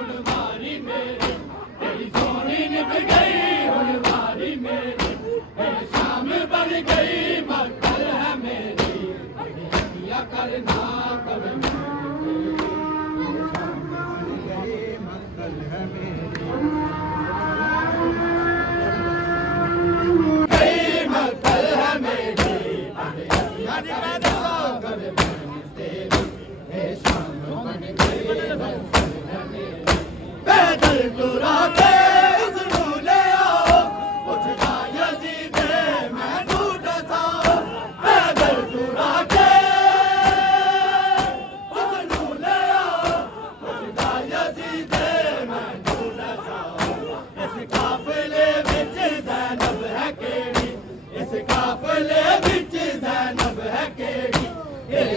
हुण वारी मेरी तेरी सोनी निभ गई हुण वारी मेरी तेरी शाम बन गई मक्कल है मेरी अखियां करना कभी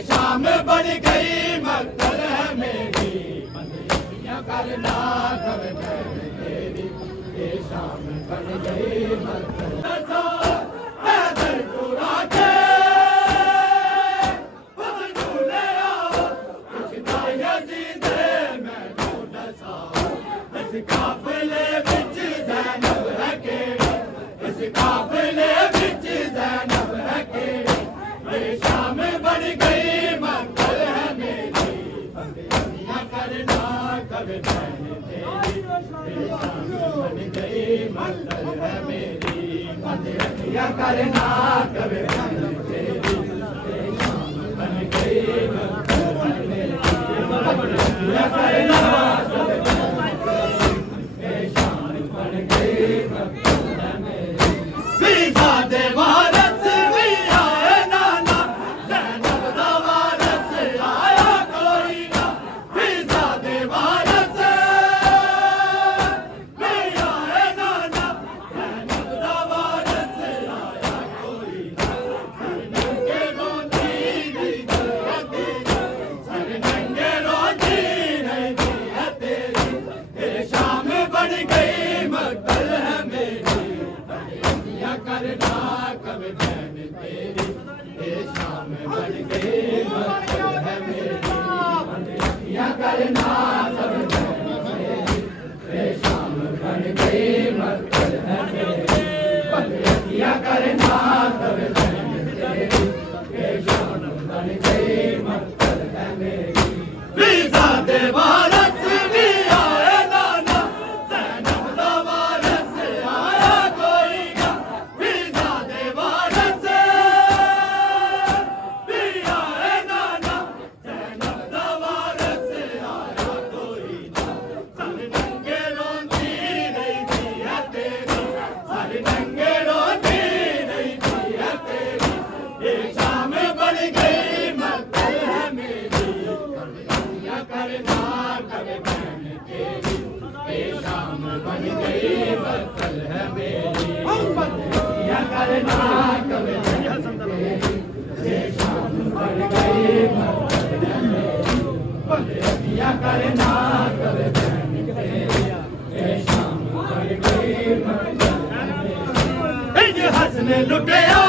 शाम बन गई मक्कल है मेरी करना कब तेरी ये शाम बन गई मक्कल पैदल टूरा के ले आओ कुछ यजीदे मैं दसा इस काफिले विच ज़ैनब है केड़ी इस काफिले विच ज़ैनब है केड़ी ये शाम बन गई करना कभी तेरी बन गई मक्कल है मेरी अखियां करना कभी तेरी बन गई मक्कल है मेरी अखियां करना शाम बन गई मक्कल है मेरी वीज़ा दे वारस भी आए नाना ज़ैनब दा वारस आया कोई ना वीज़ा दे वारस भी आए नाना ज़ैनब दा वारस आया कोई ना सर नंगे रोटी नहीं दिया तेरी सर नंगे रोटी नहीं दिया तेरी ये शाम बन गई मक्कल है मेरी अखियां करना कभी बहन तेरी ये शाम बन गई मक्कल है मेरी अखियां करना कभी बहन तेरी ये शाम बन गई मक्कल है मेरी अखियां करना कभी बहन तेरी ये शाम बन गई मक्कल है मेरी वीज़ा दे वारस भी आए नाना ज़ैनब दा वारस आया कोई ना वीज़ा दे वारस भी आए नाना ज़ैनब दा वारस आया कोई ना सर नंगे रोटी नहीं दिया तेरी सर नंगे रोटी नहीं दिया तेरी ये शाम बन गई मक्कल है मेरी अखियां करना कभी बहन तेरी ये शाम बन गई मक्कल है मेरी अखियां करना कभी बहन तेरी ये शाम बन गई मक्कल है मेरी अखियां करना कभी बहन तेरी ये शाम बन गई मक्कल है मेरी हंसने लुटिया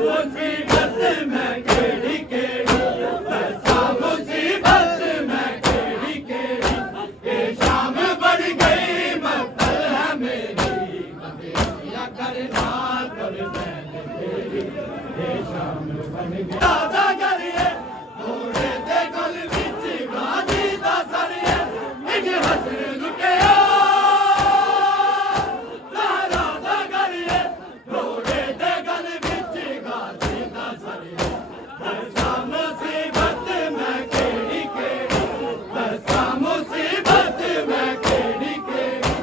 मुसीबत में केड़ी केड़ी दसा मुसीबत में केड़ी केड़ी ये शाम बन गई मक्कल है मेरी अखियां करना कभी बहन तेरी ये शाम बन गई दादा करिए घोड़े दे गल विच गाजी दा सरिए इज हसन लुटिया दादा करिए घोड़े दे गल विच गाजी दा सरिए दसा मुसीबत में केड़ी केड़ी दसा मुसीबत में केड़ी केड़ी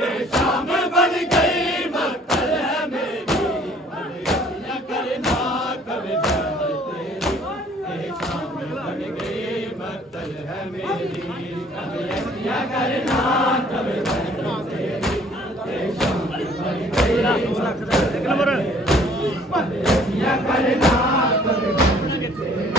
ये शाम बन गई मक्कल है मेरी अखियां करना कभी बहन तेरी ये शाम बन गई मक्कल है मेरी अखियां करना कभी बहन तेरी ये शाम बन गई मक्कल है मेरी अखियां करना कभी बहन तेरी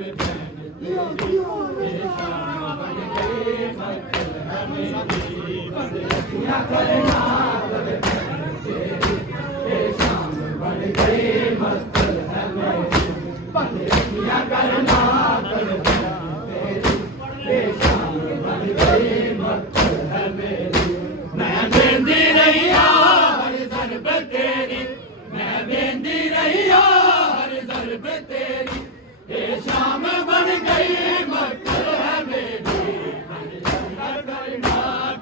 कवे भैन तेरी ये शाम बन गई मक्तल है मेरी बंदियां करना कवे भैन तेरी ये शाम बन गई मक्तल है मेरी बंदियां करना कवे भैन तेरी ये शाम बन गई मक्तल है मेरी मैं बेंदी रहिया हर ज़रब तेरी मैं बेंदी रहिया हर ज़रब तेरी ये शाम बन गई मक्तल है मेरी बंदियां करना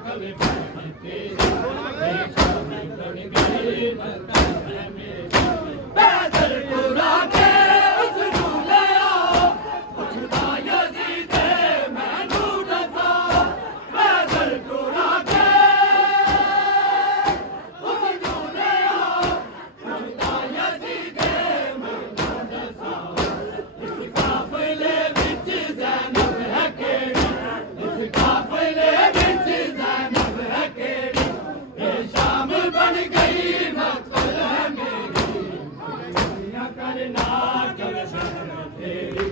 कवे भैन तेरी ये शाम बन गई मक्तल है मेरी पैदल टुरा के उसनू ले आओ पुछदा यज़ीद मैनू दसा पैदल टुरा के उसनू ले आओ पुछदा यज़ीद मैनू दसा इस काफ़िले विच ज़ैनब है केड़ी इस काफ़िले विच ज़ैनब है केड़ी ये शाम बन गई मक्तल है मेरी बंदियां करना कवे भैन तेरी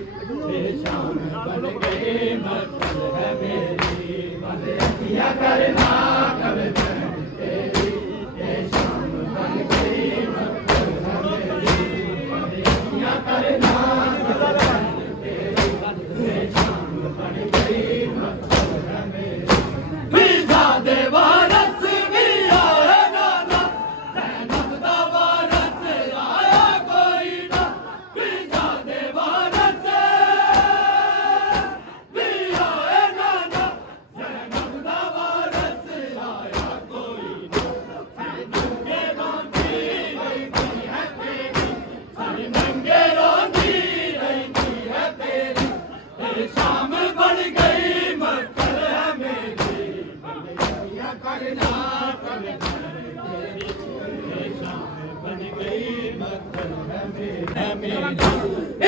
ये शाम बन गई मक्तल है मेरी बंदियां करना कवे भैन तेरी ये शाम बन गई मक्तल है मेरी बंदियां करना कवे भैन तेरी ये शाम बन गई मक्तल है मेरी वीज़ा दे वारस भी आए नाना ज़ैनब दा वारस आया कोई ना वीज़ा दे वारस भी आए नाना ज़ैनब दा वारस आया कोई ना नंगे रोंदी रहती है तेरी सारी नंगे रोंदी रहती है तेरी ये शाम बन गई मक्तल है मेरी बंदियां करना कवे भैन तेरी ये शाम बन गई मक्तल है मेरी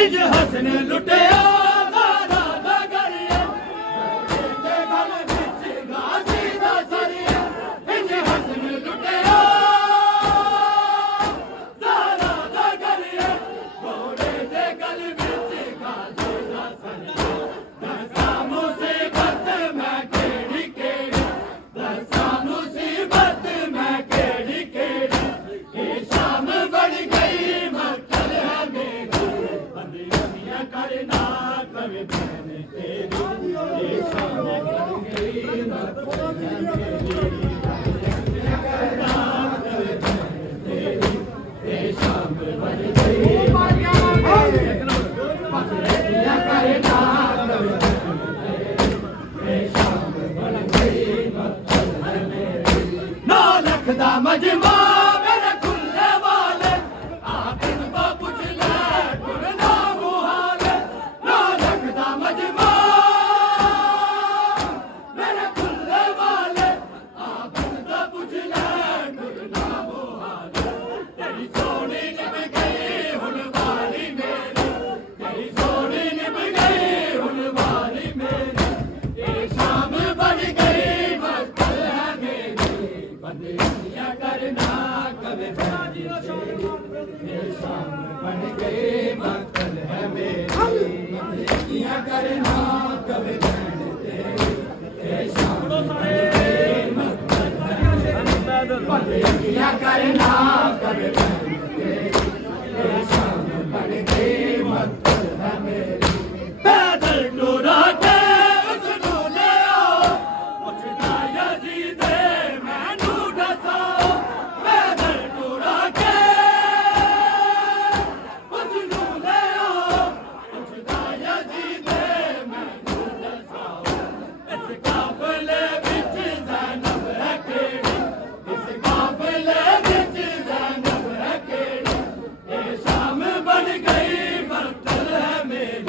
इज हसन लुटिया ज़ारा दा गरिया घोड़े दे गल विच गाजी दा सरिया इज हसन लुटिया ज़ारा दा गरिया घोड़े दे गल विच गाजी दा सरिया दसा मुसीबत मैं केड़ी केड़ी दसा मुसीबत मैं केड़ी केड़ी ये शाम बन गई मक्तल है मेरी बंदियां करना कवे भैन तेरी ये शाम बन गई मक्तल है मेरी बंदियां करना कवे भैन तेरी ये शाम बन गई बंदियां करना कवे भैन तेरी ये शाम बन गई मक्तल है मेरी नौ लख दा मजमा मेरे खुले वाले आखिर को पुछ ले टुरना मुहाल नौ लख दा मजमा मेरे खुले वाले आखिर को पुछ ले टुरना मुहाल तेरी सोनी निभ गई हुन वाली मेरी तेरी सोनी निभ गई हुन वाली मेरी ये शाम बन गई मक्तल है मेरी बंदियां करना कवे भैन तेरी ये शाम बन गई मक्तल है मेरी बंदियां करना कवे भैन तेरी ये शाम बन गई मक्तल है मेरी बंदियां करना कवे भैन तेरी ये शाम बन गई मक्तल है मेरी पैदल टुरा के उसनू ले आओ पुछदा यज़ीद मैनू दसा पैदल टुरा के उसनू ले आओ पुछदा यज़ीद मैनू दसा इस काफ़िले विच ज़ैनब है केड़ी इस काफ़िले विच ज़ैनब है केड़ी ये शाम बन गई मक्तल है मेरी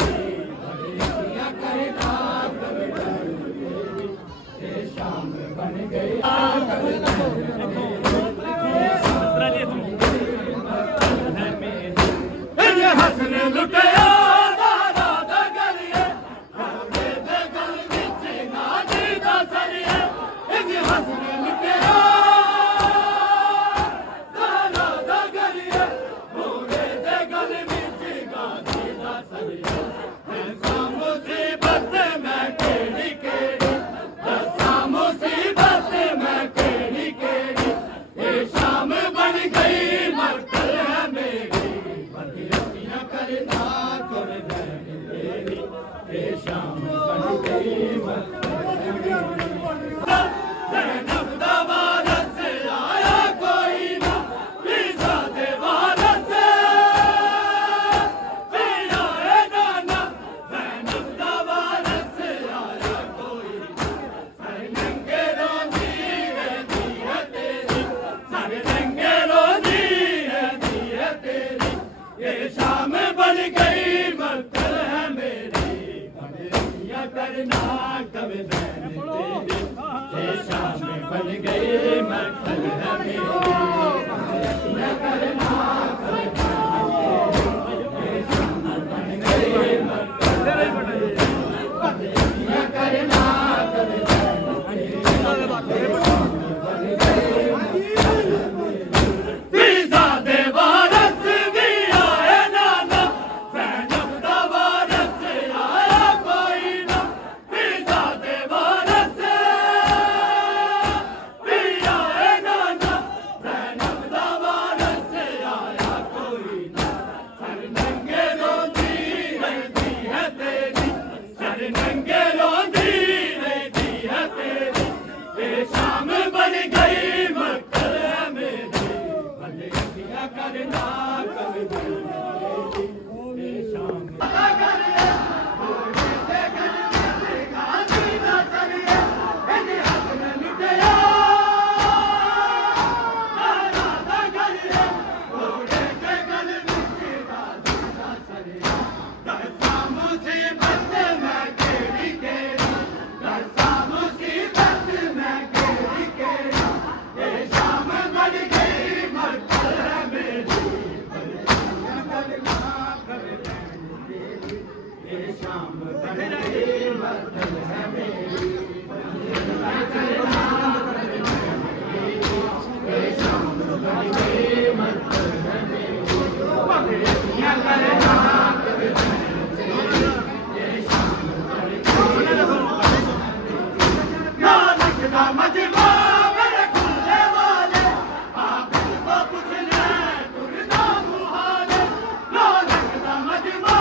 बंदियां करना कवे भैन तेरी ये शाम बन गई कवे भैन तेरी ये हसन लुटिया ज़ारा दा गरिया घोड़े दे गल विच गाजी दा सरिया ये हसन लुटिया ज़ारा दा गरिया घोड़े दे गल विच गाजी दा सरिया शाम बन गई मक्तल है मेरी बंदियां करना कब बहन तेरी ये शाम बन गई मक्तल है मेरी बंदियां करना कब ये शाम बन गई मक्तल है मेरी बंदियां करना कब शाम बन गई मक्तल है मेरी बंदियां करना कभी ये शाम शाम बन गई मक्तल है मेरी शाम बन गई मक्तल है मेरी बंदियां करना कभी शाम बन गई नानक दा मजमा मेरे खुले वाले आप को पूछने टुरना मुहाले नानक दा मजमा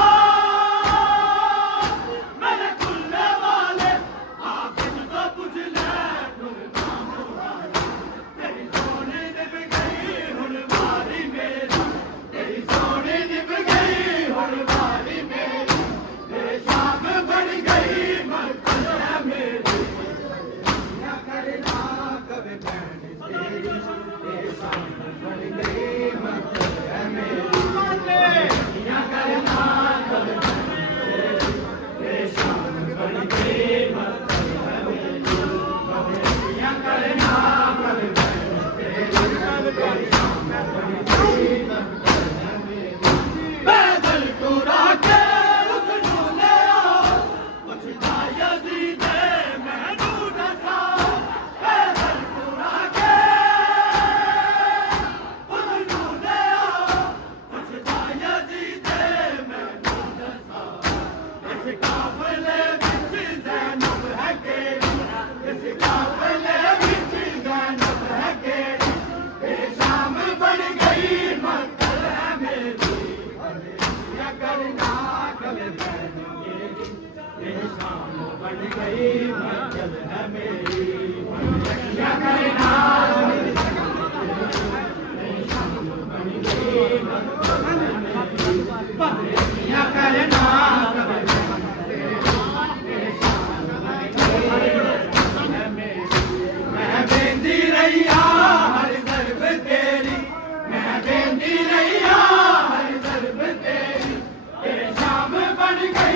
बन गई मक्तल है मेरी बंदियां करना शाम बन गई मक्तल है मेरी बंदियां करना मैं बेंदी रैया हर तरफ तेरी मैं बेंदी रैया हर तरफ तेरी ये शाम बन गई